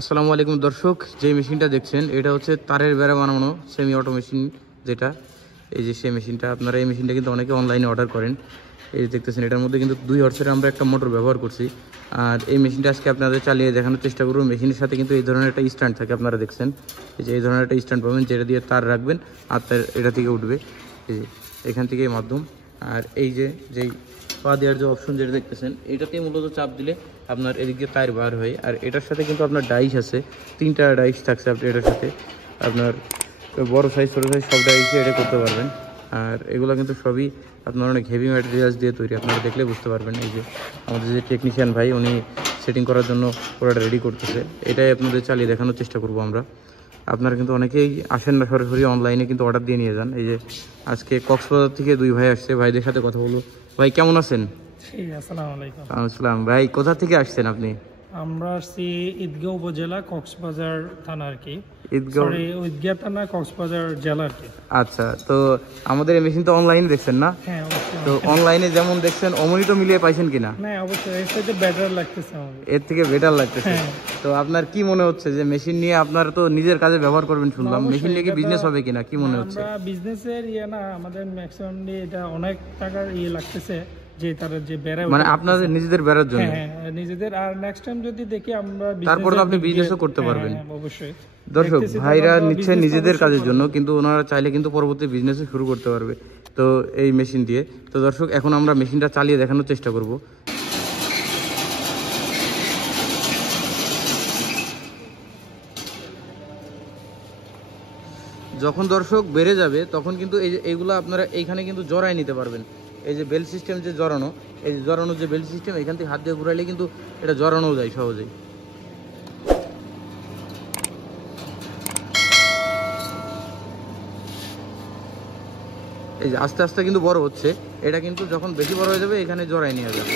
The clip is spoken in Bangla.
আসসালামু আলাইকুম দর্শক, যে মেশিনটা দেখছেন এটা হচ্ছে তারের বেড়া বানানো সেমি অটো মেশিন। যেটা এই যে সেই মেশিনটা, আপনারা এই মেশিনটা কিন্তু অনেকে অনলাইনে অর্ডার করেন। এই যে দেখতেছেন, এটার মধ্যে কিন্তু 2 হর্সের আমরা একটা মোটর ব্যবহার করছি। আর এই মেশিনটা আজকে আপনাদের চালিয়ে দেখানোর চেষ্টা করব। মেশিনের সাথে কিন্তু এই ধরনের একটা স্ট্যান্ড থাকে, আপনারা দেখছেন এই যে এই ধরনের একটা স্ট্যান্ড পাবেন, যেটা দিয়ে তার রাখবেন আর তার এটা থেকে উঠবে এই যে এখান থেকে মাধ্যম। আর এই যে যেই পা দেওয়ার যে অপশন যেটা দেখতেছেন, এটাতেই মূলত চাপ দিলে আপনার এদিক দিয়ে টায়ার বার হয়। আর এটার সাথে কিন্তু আপনার ডাইস আছে, 3টা ডাইস থাকছে আপনি এটার সাথে। আপনার বড় সাইজ ছোটো সাইজ সব ডাইসে এটা করতে পারবেন। আর এগুলো কিন্তু সবই আপনার অনেক হেভি ম্যাটেরিয়ালস দিয়ে তৈরি, আপনারা দেখলে বুঝতে পারবেন। এই যে আমাদের যে টেকনিশিয়ান ভাই, উনি সেটিং করার জন্য পুরোটা রেডি করতেছে। এটাই আপনাদের চালিয়ে দেখানোর চেষ্টা করব আমরা। আপনারা কিন্তু অনেকেই আসেন না সরাসরি, অনলাইনে কিন্তু অর্ডার দিয়ে নিয়ে যান। এই যে আজকে কক্সবাজার থেকে 2 ভাই আসছে, ভাইদের সাথে কথা বলবো। ভাই কেমন আছেন? আসসালামু আলাইকুম। আসসালাম। ভাই কোথা থেকে আসছেন আপনি? আমরা আসছি ঈদগাঁও উপজেলা, কক্সবাজার থানা আর কি। ঈদগাঁও থানা, কক্সবাজার জেলা আর কি। আচ্ছা, তো আমাদের এই মেশিন তো অনলাইনে দেখছেন না? হ্যাঁ অবশ্যই। তো অনলাইনে যেমন দেখছেন অমনি তো মিলিয়ে পাইছেন কিনা? না অবশ্যই, এর থেকে বেটার লাগতেছে আমাদের। এর থেকে বেটার লাগতেছে। তো আপনার কি মনে হচ্ছে যে মেশিন নিয়ে আপনারা তো নিজের কাজে ব্যবহার করবেন শুনলাম, মেশিন নিয়ে কি বিজনেস হবে কিনা, কি মনে হচ্ছে? আমরা বিজনেসের না, আমাদের ম্যাক্সিমাম এটা অনেক টাকার লাগতেছে, যে তার যে বেড়া, মানে আপনাদের নিজেদের বেড়ার জন্য। হ্যাঁ নিজেদের। আর নেক্সট টাইম যদি দেখি আমরা তারপর তো আপনি বিজনেসও করতে পারবেন। অবশ্যই। দর্শক ভাইরা নিচ্ছে নিজেদের কাজের জন্য, কিন্তু ওনারা চাইলে কিন্তু পরবর্তী বিজনেসও শুরু করতে পারবে তো এই মেশিন দিয়ে। তো দর্শক এখন আমরা মেশিনটা চালিয়ে দেখানোর চেষ্টা করব। যখন দর্শক বেড়ে যাবে তখন কিন্তু এইগুলো আপনারা এইখানে কিন্তু জড়াই নিতে পারবেন। এই যে বেল্ট সিস্টেম যে জড়ানো, এই যে জড়ানো যে বেল্ট সিস্টেম, এখান থেকে হাত দিয়ে ঘুরাইলে কিন্তু এটা জড়ানোও যায় সহজেই। এই যে আস্তে আস্তে কিন্তু বড় হচ্ছে, এটা কিন্তু যখন বেশি বড় হয়ে যাবে এখানে জড়াই নেওয়া যাবে।